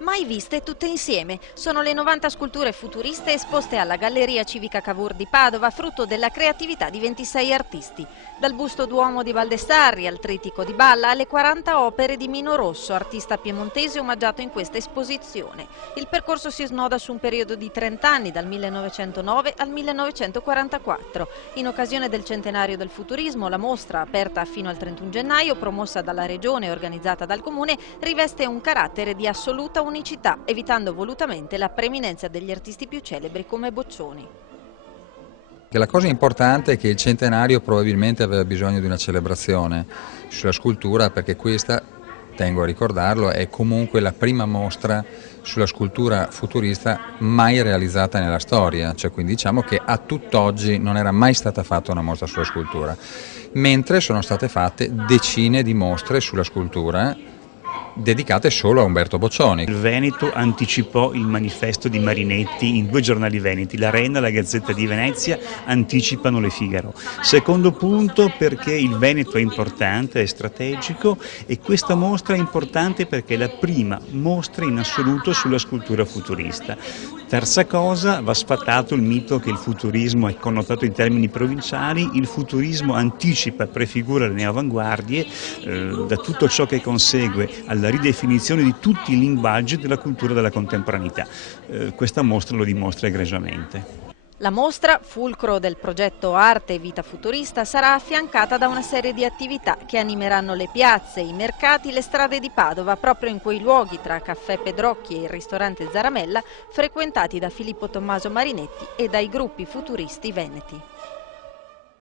Mai viste tutte insieme. Sono le 90 sculture futuriste esposte alla Galleria Civica Cavour di Padova, frutto della creatività di 26 artisti. Dal busto Duomo di Valdessarri al trittico di Balla alle 40 opere di Mino Rosso, artista piemontese omaggiato in questa esposizione. Il percorso si snoda su un periodo di 30 anni, dal 1909 al 1944. In occasione del centenario del futurismo, la mostra, aperta fino al 31 gennaio, promossa dalla Regione e organizzata dal Comune, riveste un carattere di assoluta unicità, evitando volutamente la preeminenza degli artisti più celebri come Boccioni. La cosa importante è che il centenario probabilmente aveva bisogno di una celebrazione sulla scultura, perché questa, tengo a ricordarlo, è comunque la prima mostra sulla scultura futurista mai realizzata nella storia, cioè quindi diciamo che a tutt'oggi non era mai stata fatta una mostra sulla scultura, mentre sono state fatte decine di mostre sulla scultura dedicate solo a Umberto Boccioni. Il Veneto anticipò il manifesto di Marinetti in 2 giornali veneti, l'Arena e la Gazzetta di Venezia anticipano le Figaro. Secondo punto, perché il Veneto è importante, è strategico, e questa mostra è importante perché è la prima mostra in assoluto sulla scultura futurista. Terza cosa, va sfatato il mito che il futurismo è connotato in termini provinciali. Il futurismo anticipa e prefigura le neoavanguardie, da tutto ciò che consegue alla ridefinizione di tutti i linguaggi della cultura della contemporaneità. Questa mostra lo dimostra egregiamente. La mostra, fulcro del progetto Arte e Vita Futurista, sarà affiancata da una serie di attività che animeranno le piazze, i mercati, le strade di Padova, proprio in quei luoghi tra Caffè Pedrocchi e il ristorante Zaramella, frequentati da Filippo Tommaso Marinetti e dai gruppi futuristi veneti.